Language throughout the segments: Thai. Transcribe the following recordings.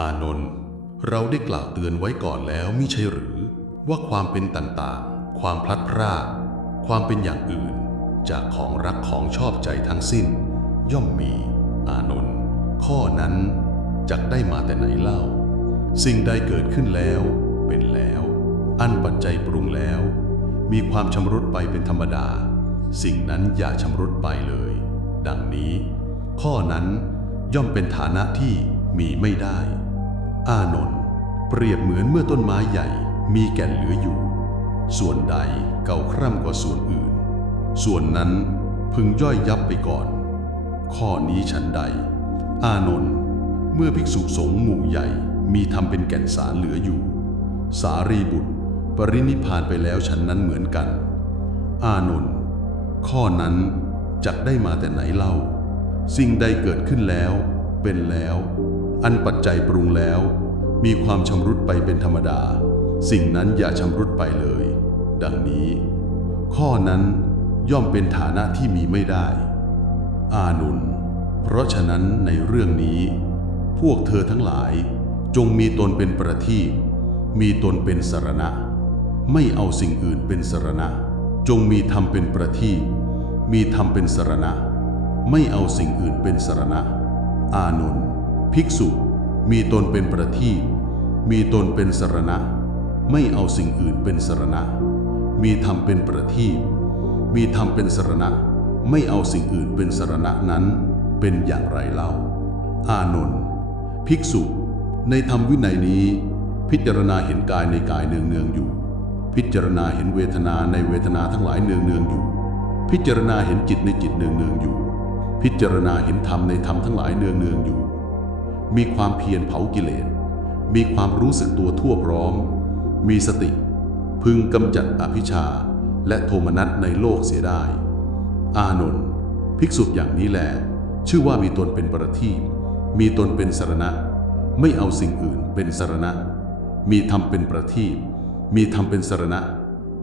อานนท์เราได้กล่าวเตือนไว้ก่อนแล้วมิใช่หรือ ว่าความเป็นต่างๆ ความพลัดพรากความเป็นอย่างอื่น จากของรักของชอบใจทั้งสิ้น ย่อมมี อานนท์ข้อนั้นจักได้มาแต่ไหนเล่า สิ่งใดเกิดขึ้นแล้ว เป็นแล้ว อันปัจจัยปรุงแล้ว มีความชำรุดไปเป็นธรรมดา สิ่งนั้นอย่าชำรุดไปเลย ดังนี้ ข้อนั้นย่อมเป็นฐานะที่มีไม่ได้ อานนท์เปรียบเหมือนเมื่อต้นไม้ใหญ่มีแก่นเหลืออยู่ ส่วนใดเก่าคร่ำกว่าส่วนอื่น ส่วนนั้นพึงย่อยยับไปก่อน ข้อนี้ฉันใด อานนท์เมื่อภิกษุสงฆ์หมู่ใหญ่มีทำเป็นแก่นสารเหลืออยู่ สารีบุตร ปรินิพานไปแล้วฉันนั้นเหมือนกัน อานนท์ข้อนั้นจักได้มาแต่ไหนเล่า สิ่งใดเกิดขึ้นแล้ว เป็นแล้ว อันปัจจัยปรุงแล้ว มีความชำรุดไปเป็นธรรมดา สิ่งนั้นอย่าชำรุดไปเลย ดังนี้ ข้อนั้นย่อมเป็นฐานะที่มีไม่ได้ อานุนเพราะฉะนั้นในเรื่องนี้ พวกเธอทั้งหลายจงมีตนเป็นประทีปมีตนเป็นสรณะ ไม่เอาสิ่งอื่นเป็นสรณะ จงมีธรรมเป็นประทีปมีธรรมเป็นสรณะ ไม่เอาสิ่งอื่นเป็นสรณะ อานุน์ ภิกษุ มีตนเป็นประทีปมีตนเป็นสรณะ ไม่เอาสิ่งอื่นเป็นสรณะ มีธรรมเป็นประทีปมีธรรมเป็นสรณะ ไม่เอาสิ่งอื่นเป็นสรณะนั้น เป็นอย่างไรเล่า อานนท์ภิกษุ ในธรรมวินัยนี้ พิจารณาเห็นกายในกายเนืองเนืองอยู่ พิจารณาเห็นเวทนาในเวทนาทั้งหลายเนืองเนืองอยู่ พิจารณาเห็นจิตในจิตเนืองเนืองอยู่ พิจารณาเห็นธรรมในธรรมทั้งหลายเนืองเนืองอยู่ มีความเพียรเผากิเลส มีความรู้สึกตัวทั่วพร้อม มีสติ พึงกำจัดอภิชาและโทมนัสในโลกเสียได้ อานนท์ภิกษุอย่างนี้แหละชื่อว่ามีตนเป็นประทีปมีตนเป็นสารณะ ไม่เอาสิ่งอื่นเป็นสารณะ มีธรรมเป็นประทีปมีธรรมเป็นสารณะ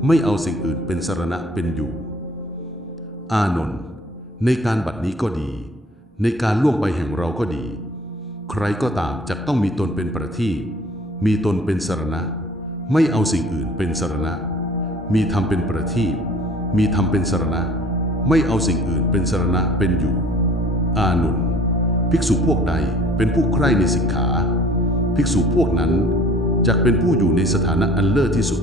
ไม่เอาสิ่งอื่นเป็นสารณะเป็นอยู่ อานนท์ในการบัดนี้ก็ดี ในการล่วงไปแห่งเราก็ดี ใครก็ตามจะต้องมีตนเป็นประทีปมีตนเป็นสารณะ ไม่เอาสิ่งอื่นเป็นสารณะ มีธรรมเป็นประทีปมีธรรมเป็นสารณะ ไม่เอาสิ่งอื่นเป็นสารณะเป็นอยู่ อานุนภิกษุพวกใดเป็นผู้ใคร่ในสิกขา ภิกษุพวกนั้นจะเป็นผู้อยู่ในสถานะอันเลิศที่สุด